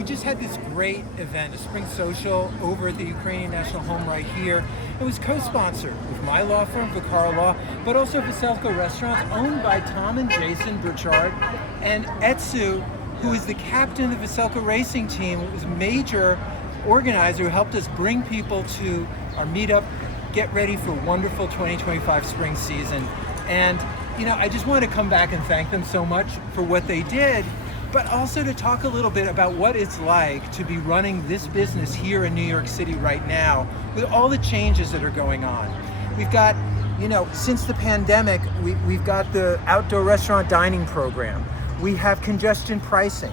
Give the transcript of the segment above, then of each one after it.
we just had this great event, a spring social over at the Ukrainian National Home right here. It was co-sponsored with my law firm, Vicar Law, but also Veselka Restaurants, owned by Tom and Jason Burchard, and Etsu, who is the captain of the Veselka racing team. It was a major organizer who helped us bring people to our meetup, get ready for a wonderful 2025 spring season. And I just want to come back and thank them so much for what they did, but also to talk a little bit about what it's like to be running this business here in New York City right now with all the changes that are going on. We've got, since the pandemic, we've got the outdoor restaurant dining program. We have congestion pricing.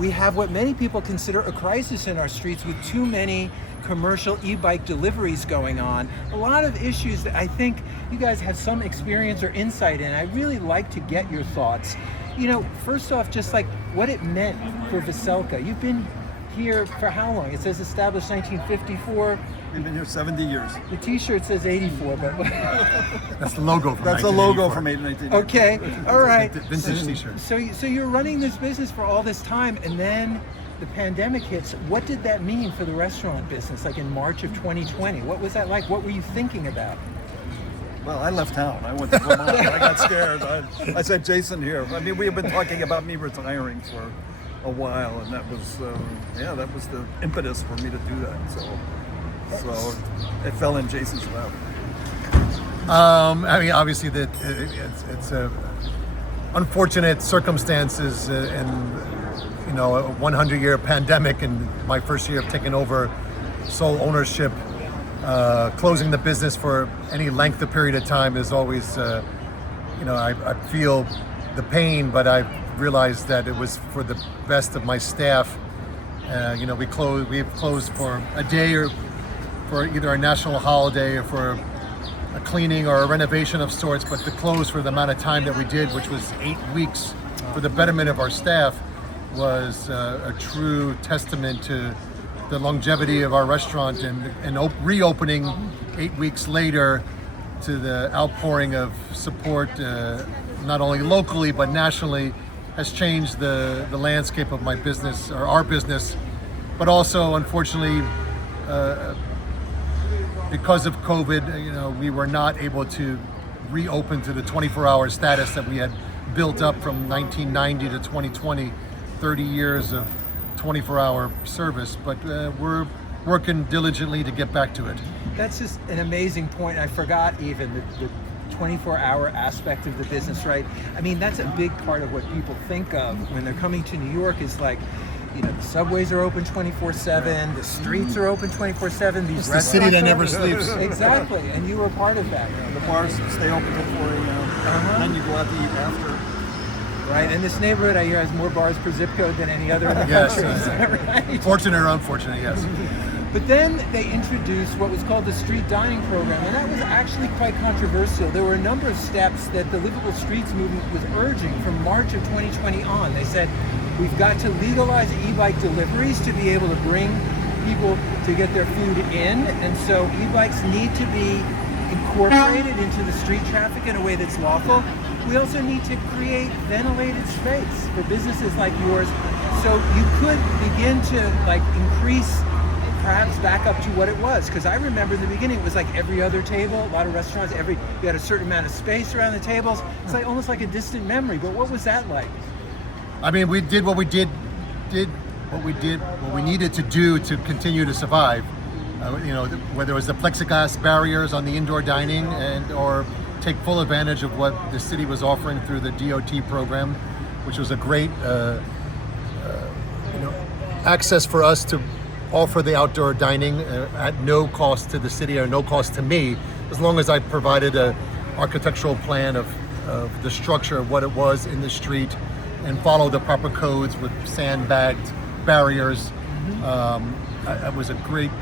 We have what many people consider a crisis in our streets with too many commercial e-bike deliveries going on. A lot of issues that I think you guys have some experience or insight in. I really like to get your thoughts. First off, just like what it meant for Veselka. You've been here for how long? It says established 1954. We've been here 70 years. The t-shirt says 84, but that's the logo from That's the logo from 1984. Okay, all right. Vintage t-shirt. So you're running this business for all this time, and then the pandemic hits. What did that mean for the restaurant business, like in March of 2020? What was that like? What were you thinking about? Well, I left town. I went to Vermont. I got scared. I said, Jason here. I mean, we have been talking about me retiring for a while, and that was the impetus for me to do that. So it fell in Jason's lap. I mean, obviously that it's unfortunate circumstances, and a 100-year pandemic, and my first year of taking over sole ownership. Closing the business for any length of period of time is always, I feel the pain, but I realized that it was for the best of my staff. We've closed for a day or for either a national holiday or for a cleaning or a renovation of sorts, but to close for the amount of time that we did, which was 8 weeks for the betterment of our staff, was a true testament to the longevity of our restaurant, and reopening 8 weeks later to the outpouring of support, not only locally but nationally, has changed the landscape of my business, or our business. But also, unfortunately, because of COVID, we were not able to reopen to the 24-hour status that we had built up from 1990 to 2020, 30 years of 24-hour service, but we're working diligently to get back to it. That's just an amazing point. I forgot even the 24-hour aspect of the business, right? I mean, that's a big part of what people think of when they're coming to New York is like, the subways are open 24/7, the streets are open 24/7, these It's the restaurants city that are never open. sleeps. Exactly, and you were part of that. The bars stay open till 4 a.m. Then you go out to eat after. Right, and this neighborhood I hear has more bars per zip code than any other in the country. Is that right? Fortunate or unfortunate, yes. But then they introduced what was called the street dining program, and that was actually quite controversial. There were a number of steps that the Livable Streets movement was urging from March of 2020 on. They said, we've got to legalize e-bike deliveries to be able to bring people to get their food in, and so e-bikes need to be incorporated into the street traffic in a way that's lawful. We also need to create ventilated space for businesses like yours, so you could begin to increase perhaps back up to what it was. Because I remember in the beginning it was like every other table, a lot of restaurants, you had a certain amount of space around the tables. It's like almost like a distant memory, but what was that like? I mean, we did what we needed to do to continue to survive. Whether it was the plexiglass barriers on the indoor dining or take full advantage of what the city was offering through the DOT program, which was a great access for us to offer the outdoor dining at no cost to the city or no cost to me, as long as I provided a architectural plan of the structure of what it was in the street and followed the proper codes with sandbagged barriers. It was a great,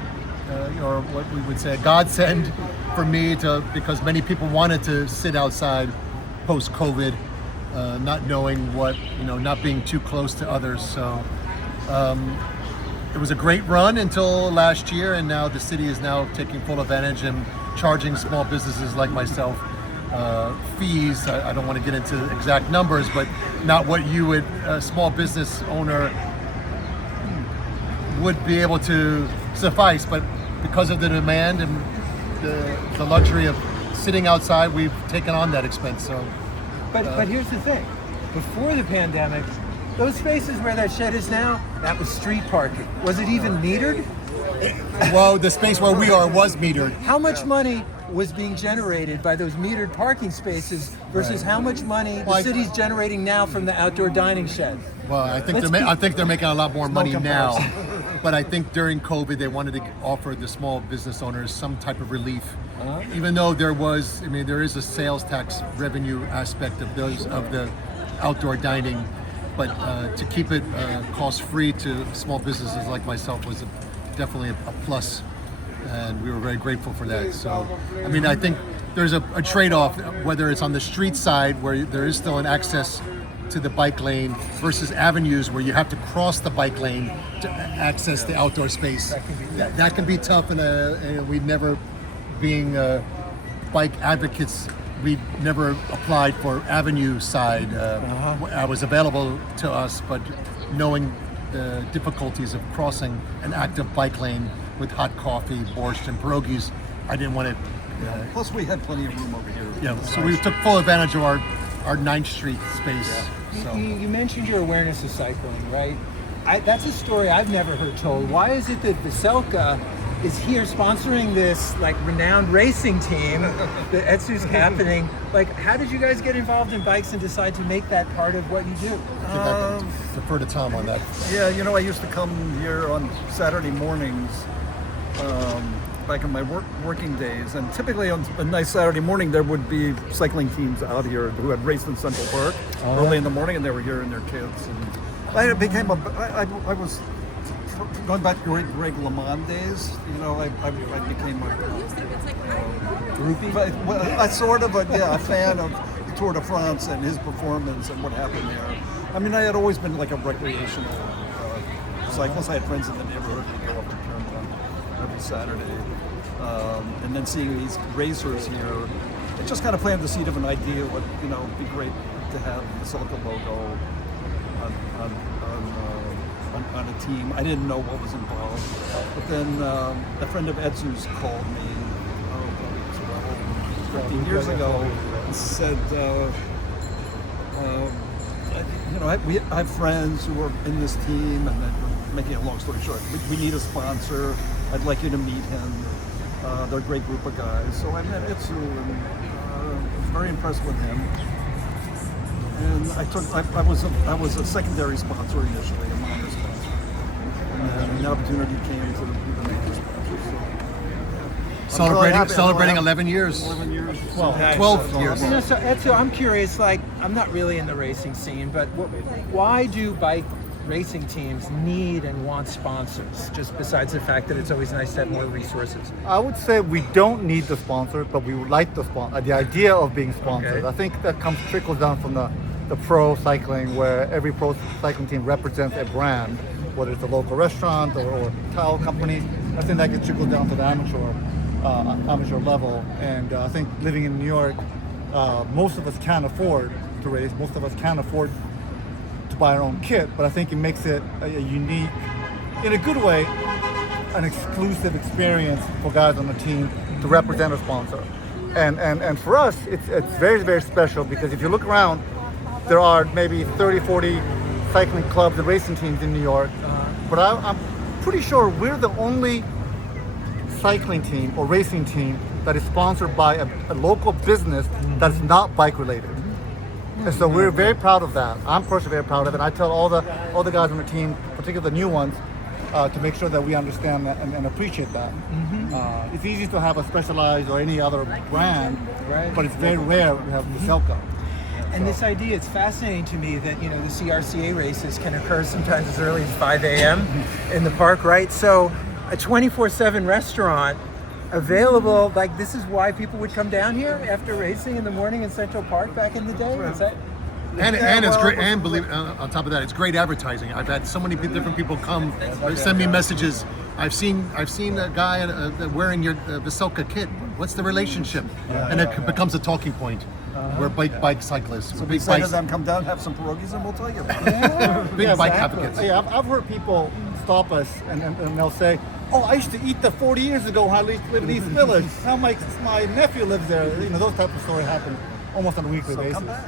or what we would say, a godsend for me because many people wanted to sit outside post-COVID, not knowing what, not being too close to others. So it was a great run until last year, and now the city is now taking full advantage and charging small businesses like myself fees. I don't want to get into exact numbers, but not what you would, a small business owner would be able to suffice, but because of the demand and the luxury of sitting outside, we've taken on that expense. So, But here's the thing. Before the pandemic, those spaces where that shed is now, that was street parking. Was it even metered? well, the space where we are was metered. How much money was being generated by those metered parking spaces versus how much money the city's generating now from the outdoor dining shed? Well, I think they're making a lot more money now. But I think during COVID, they wanted to offer the small business owners some type of relief. Even though there is a sales tax revenue aspect of the outdoor dining, but to keep it cost-free to small businesses like myself was definitely a plus, and we were very grateful for that. So, I think there's a trade-off, whether it's on the street side where there is still an access to the bike lane versus avenues where you have to cross the bike lane to access the outdoor space. That can be tough, and we never, being bike advocates, we never applied for avenue side. It was available to us, but knowing the difficulties of crossing an active bike lane with hot coffee, borscht, and pierogies, I didn't want to. Plus, we had plenty of room over here. Yeah, so we took full advantage of our 9th Street space. Yeah. So. You mentioned your awareness of cycling, right? That's a story I've never heard told. Why is it that Veselka is here sponsoring this renowned racing team, the Etsu's happening? How did you guys get involved in bikes and decide to make that part of what you do? Defer to Tom on that. Yeah, I used to come here on Saturday mornings back in my working days, and typically on a nice Saturday morning there would be cycling teams out here who had raced in Central Park early in the morning, and they were here and their kids. And I was going back to Greg LeMond days. I became a groupie. I sort of a fan of the Tour de France and his performance and what happened there. I had always been like a recreational cyclist. I had friends in the neighborhood who go up to Turnbull every Saturday. And then seeing these racers here, it just kind of planted the seed of an idea what, it'd be great to have the Veselka logo on a team. I didn't know what was involved. But then a friend of Etsu's called me, probably 15 years ago, and said, I have friends who are in this team, and then, making a long story short, we need a sponsor. I'd like you to meet him. They're a great group of guys. So I met Etsu and was very impressed with him. And I was a secondary sponsor initially, a minor sponsor. And then the opportunity came to be the major sponsor. Celebrating 11 years. 11 years. 12 years. So Etsu, I'm curious, I'm not really in the racing scene, but why do bike racing teams need and want sponsors, just besides the fact that it's always nice to have more resources? I would say we don't need the sponsor, but we would like the idea of being sponsored. Okay. I think that trickles down from the pro cycling, where every pro cycling team represents a brand, whether it's a local restaurant or tile company. I think that can trickle down to the amateur level. And I think living in New York, most of us can't afford to race. Most of us can't afford to buy our own kit, but I think it makes it a unique, in a good way, an exclusive experience for guys on the team to represent a sponsor. And for us, it's very, very special, because if you look around, there are maybe 30, 40 cycling clubs and racing teams in New York, but I'm pretty sure we're the only cycling team or racing team that is sponsored by a local business that's not bike related. And so we're very proud of that. I'm personally very proud of it. I tell all the guys on the team, particularly the new ones, to make sure that we understand that and appreciate that. It's easy to have a Specialized or any other brand, Right. but it's very rare to have Veselka. And this idea, it's fascinating to me that, the CRCA races can occur sometimes as early as 5 a.m. in the park, right? So a 24/7 restaurant available, this is why people would come down here after racing in the morning in Central Park back in the day? Is that... And it's great. And believe on top of that, it's great advertising. I've had so many different people come send me messages. I've seen a guy wearing your Veselka kit. What's the relationship? And it becomes a talking point. We're bike cyclists. So We're we big say to bike, them, come down, have some pierogies, and we'll tell you about it. big bike exactly. advocates. Yeah, I've heard people stop us and they'll say, "Oh, I used to eat there 40 years ago when I lived in East Village. Now my nephew lives there." You know, those type of stories happen almost on a weekly So basis. come back.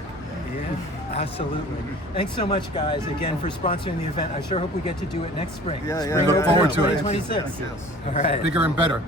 Yeah, absolutely. Thanks so much, guys, again for sponsoring the event. I sure hope we get to do it next spring. Yeah, yeah. Spring We look over forward to it. 2026. Yes. All right. Bigger and better.